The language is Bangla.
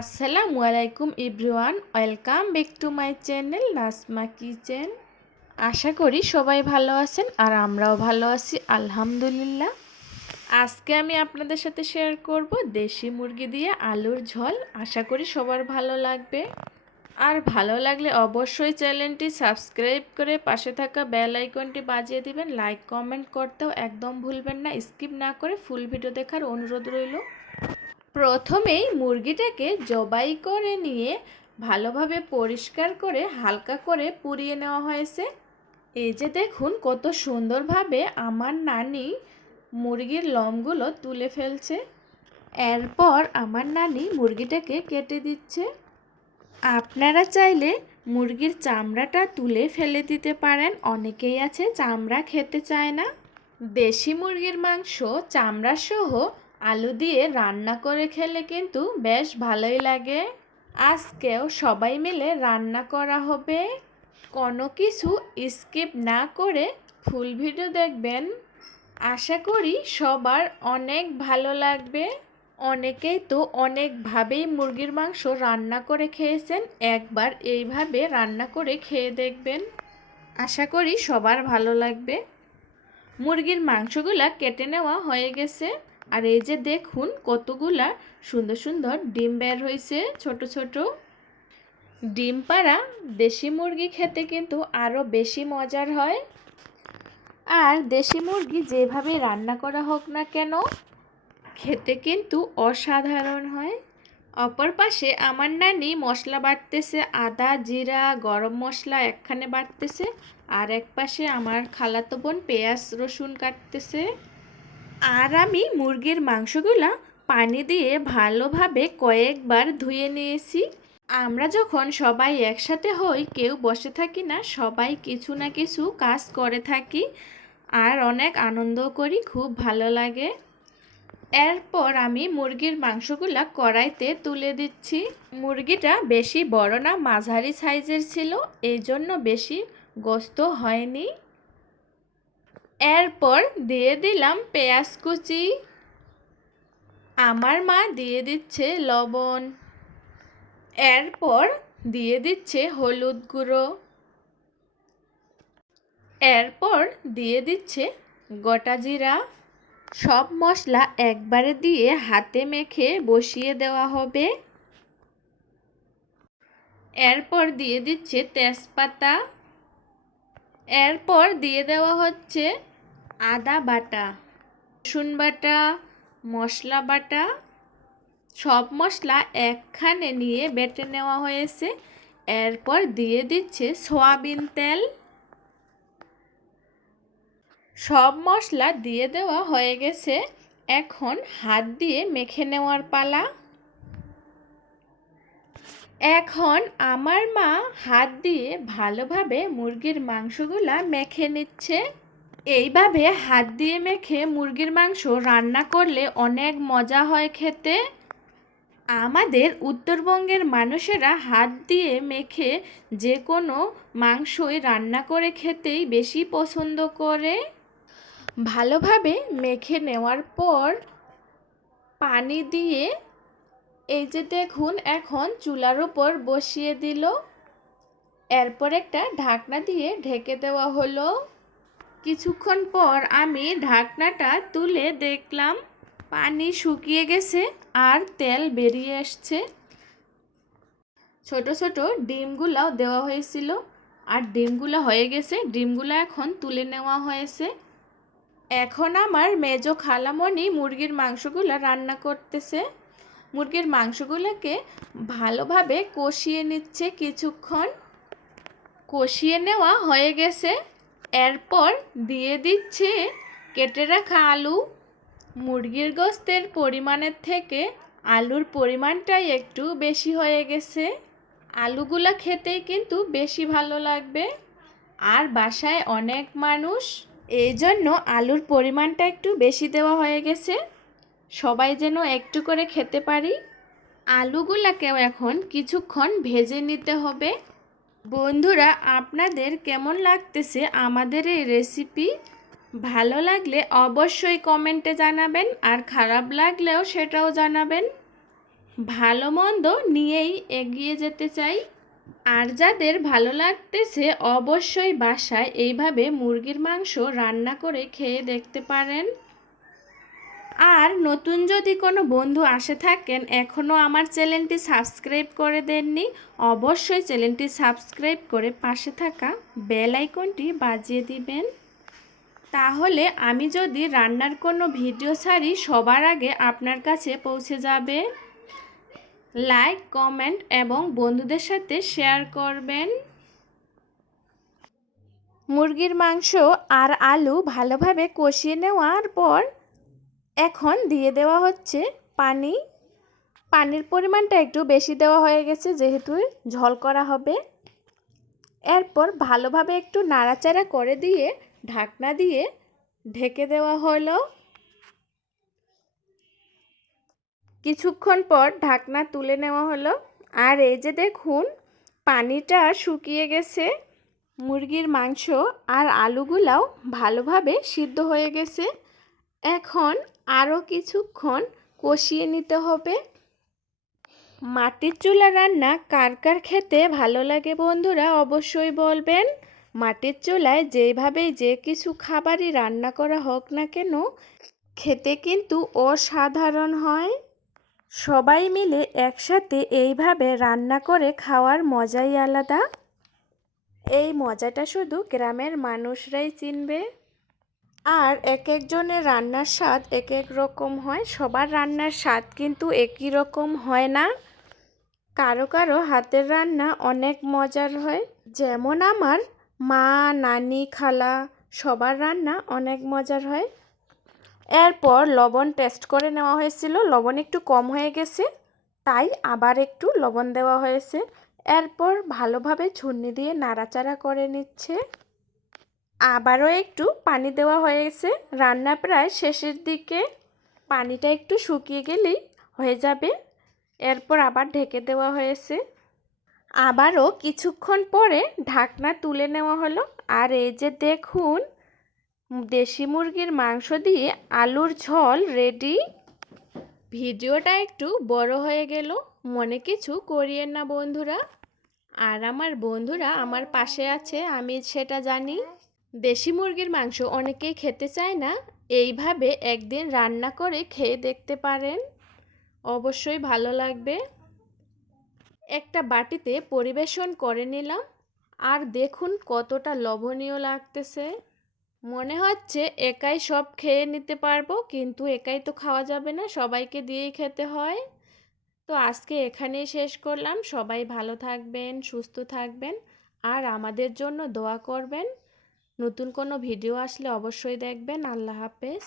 আসসালামু আলাইকুম ইব্রুয়ান welcome back to my channel Nasma kitchen আশা করি সবাই ভালো আছেন আর আমরাও ভালো আছি, আলহামদুলিল্লাহ। আজকে আমি আপনাদের সাথে শেয়ার করব দেশি মুরগি দিয়ে আলুর ঝোল। আশা করি সবার ভালো লাগবে। আর ভালো লাগলে অবশ্যই চ্যানেলটি সাবস্ক্রাইব করে পাশে থাকা বেল আইকনটি বাজিয়ে দিবেন। লাইক কমেন্ট করতেও একদম ভুলবেন না। স্কিপ না করে ফুল ভিডিও দেখার অনুরোধ রইল। প্রথমেই মুরগিটাকে জবাই করে নিয়ে ভালোভাবে পরিষ্কার করে হালকা করে পুড়িয়ে নেওয়া হয়েছে। এই যে দেখুন, কত সুন্দরভাবে আমার নানি মুরগির লমগুলো তুলে ফেলছে। এরপর আমার নানি মুরগিটাকে কেটে দিচ্ছে। আপনারা চাইলে মুরগির চামড়াটা তুলে ফেলে দিতে পারেন। অনেকেই আছে, চামড়া খেতে চায় না। দেশি মুরগির মাংস চামড়া সহ আলু দিয়ে রান্না করে খেলে কিন্তু বেশ ভালোই লাগে। আজকেও সবাই মিলে রান্না করা হবে। কোনো কিছু স্কিপ না করে ফুল ভিডিও দেখবেন। আশা করি সবার অনেক ভালো লাগবে। অনেকেই তো অনেকভাবেই মুরগির মাংস রান্না করে খেয়েছেন, একবার এইভাবে রান্না করে খেয়ে দেখবেন। আশা করি সবার ভালো লাগবে। মুরগির মাংসগুলা কেটে নেওয়া হয়ে গেছে। আর এই যে দেখুন কতগুলা সুন্দর সুন্দর ডিম বের হয়েছে, ছোট ছোট। ডিম পাড়া দেশি মুরগি খেতে কিন্তু আরও বেশি মজার হয়। আর দেশি মুরগি যেভাবে রান্না করা হোক না কেন, খেতে কিন্তু অসাধারণ হয়। অপর পাশে আমার নানি মশলা বাটতেছে, আদা, জিরা, গরম মশলা একখানে বাটতেছে। আর এক পাশে আমার খালাতো বোন পেঁয়াজ, রসুন কাটতেছে। আর আমি মুরগির মাংসগুলা পানি দিয়ে ভালোভাবে কয়েকবার ধুয়ে নিয়েছি। আমরা যখন সবাই একসাথে হই, কেউ বসে থাকি না, সবাই কিছু না কিছু কাজ করে থাকি আর অনেক আনন্দ করি, খুব ভালো লাগে। এরপর আমি মুরগির মাংসগুলা কড়াইতে তুলে দিচ্ছি। মুরগিটা বেশি বড় না, মাঝারি সাইজের ছিল এই জন্য বেশি গোস্ত হয়নি। এরপর দিয়ে দিলাম পেঁয়াজ কুচি। আমার মা দিয়ে দিচ্ছে লবণ। এরপর দিয়ে দিচ্ছে হলুদ গুঁড়ো। এরপর দিয়ে দিচ্ছে গোটা জিরা। সব মশলা একবারে দিয়ে হাতে মেখে বসিয়ে দেওয়া হবে। এরপর দিয়ে দিচ্ছে তেজপাতা। এরপর দিয়ে দেওয়া হচ্ছে আদা বাটা, রসুন বাটা, মশলা বাটা, সব মশলা একখানে নিয়ে বেটে নেওয়া হয়েছে। এরপর দিয়ে দিচ্ছে সয়াবিন তেল। সব মশলা দিয়ে দেওয়া হয়ে গেছে। এখন হাত দিয়ে মেখে নেওয়ার পালা। এখন আমার মা হাত দিয়ে ভালোভাবে মুরগির মাংসগুলা মেখে নিচ্ছে। এইভাবে হাত দিয়ে মেখে মুরগির মাংস রান্না করলে অনেক মজা হয় খেতে। আমাদের উত্তরবঙ্গের মানুষেরা হাত দিয়ে মেখে যে কোনো মাংসই রান্না করে খেতেই বেশি পছন্দ করে। ভালোভাবে মেখে নেওয়ার পর পানি দিয়ে এই যে দেখুন, এখন চুলার উপর বসিয়ে দিল। এরপর একটা ঢাকনা দিয়ে ঢেকে দেওয়া হলো। কিছুক্ষণ পর আমি ঢাকনাটা তুলে দেখলাম, পানি শুকিয়ে গেছে আর তেল বেরিয়ে আসছে ছোট ছোট ডিমগুলাও দেওয়া হয়েছিল। আর ডিমগুলো হয়ে গেছে, ডিমগুলো এখন তুলে নেওয়া হয়েছে। এখন আমার মেজো খালামণি মুরগির মাংসগুলো রান্না করতেছে। মুরগির মাংসগুলোকে ভালোভাবে কষিয়ে নিচ্ছে কিছুক্ষণ। কষিয়ে নেওয়া হয়ে গেছে। এরপর দিয়ে দিচ্ছে কেটে রাখা আলু। মুরগির গোস্তের পরিমাণের থেকে আলুর পরিমাণটাই একটু বেশি হয়ে গেছে। আলুগুলো খেতেই কিন্তু বেশি ভালো লাগবে। আর বাসায় অনেক মানুষ এই জন্য আলুর পরিমাণটা একটু বেশি দেওয়া হয়ে গেছে। সবাই যেন একটু করে খেতে পারি? আলুগুলাকেও এখন কিছুক্ষণ ভেজে নিতে হবে। বন্ধুরা, আপনাদের কেমন লাগতেছে আমাদের এই রেসিপি ভালো লাগলে অবশ্যই কমেন্টে জানাবেন আর খারাপ লাগলেও সেটাও জানাবেন। ভালো মন্দ নিয়েই এগিয়ে যেতে চাই। আর যাদের ভালো লাগতেছে অবশ্যই বাসায় এইভাবে মুরগির মাংস রান্না করে খেয়ে দেখতে পারেন। আর নতুন যদি কোনো বন্ধু আসে থাকেন এখনও আমার চ্যানেলটি সাবস্ক্রাইব করে দেননি, অবশ্যই চ্যানেলটি সাবস্ক্রাইব করে পাশে থাকা বেল আইকনটি বাজিয়ে দিবেন। তাহলে আমি যদি রান্নার কোনো ভিডিও ছাড়ি, সবার আগে আপনার কাছে পৌঁছে যাবে। লাইক, কমেন্ট এবং বন্ধুদের সাথে শেয়ার করবেন। মুরগির মাংস আর আলু ভালোভাবে কষিয়ে নেওয়ার পর এখন দিয়ে দেওয়া হচ্ছে পানি। পানির পরিমাণটা একটু বেশি দেওয়া হয়ে গেছে, যেহেতু ঝল করা হবে। এরপর ভালোভাবে একটু নাড়াচাড়া করে দিয়ে ঢাকনা দিয়ে ঢেকে দেওয়া হলো। কিছুক্ষণ পর ঢাকনা তুলে নেওয়া হলো। আর এই যে দেখুন, পানিটা শুকিয়ে গেছে। মুরগির মাংস আর আলুগুলাও ভালোভাবে সিদ্ধ হয়ে গেছে। এখন আরও কিছুক্ষণ কষিয়ে নিতে হবে। মাটির চুলা রান্না কার কার খেতে ভালো লাগে বন্ধুরা অবশ্যই বলবেন। মাটির চুলায় যেভাবেই যে কিছু খাবারই রান্না করা হোক না কেন, খেতে কিন্তু অসাধারণ হয়। সবাই মিলে একসাথে এইভাবে রান্না করে খাওয়ার মজাই আলাদা। এই মজাটা শুধু গ্রামের মানুষরাই চিনবে। আর এক একজনের রান্নার স্বাদ এক এক রকম হয়, সবার রান্নার স্বাদ কিন্তু একই রকম হয় না। কারও কারও হাতের রান্না অনেক মজার হয়। যেমন আমার মা, নানি, খালা, সবার রান্না অনেক মজার হয়। এরপর লবণ টেস্ট করে নেওয়া হয়েছিল, লবণ একটু কম হয়ে গেছে, তাই আবার একটু লবণ দেওয়া হয়েছে। এরপর ভালোভাবে ছুন্নি দিয়ে নাড়াচাড়া করে নিচ্ছে। আবারও একটু পানি দেওয়া হয়েছে। রান্না প্রায় শেষের দিকে পানিটা একটু শুকিয়ে গেলেই হয়ে যাবে। এরপর আবার ঢেকে দেওয়া হয়েছে। আবারও কিছুক্ষণ পরে ঢাকনা তুলে নেওয়া হলো। আর এই যে দেখুন, দেশি মুরগির মাংস দিয়ে আলুর ঝোল রেডি। ভিডিওটা একটু বড় হয়ে গেল। মনে কিছু করিয়েন না বন্ধুরা। আর আমার বন্ধুরা আমার পাশে আছে, আমি সেটা জানি। দেশি মুরগির মাংস অনেকেই খেতে চায় না, এইভাবে একদিন রান্না করে খেয়ে দেখতে পারেন। অবশ্যই ভালো লাগবে। একটা বাটিতে পরিবেশন করে নিলাম। আর দেখুন কতটা লবণীয় লাগতেছে। মনে হচ্ছে একাই সব খেয়ে নিতে পারব, কিন্তু একাই তো খাওয়া যাবে না, সবাইকে দিয়েই খেতে হয়। তো আজকে এখানেই শেষ করলাম। সবাই ভালো থাকবেন, সুস্থ থাকবেন, আর আমাদের জন্য দোয়া করবেন। নতুন কোনো ভিডিও আসলে অবশ্যই দেখবেন। আল্লাহ হাফেজ।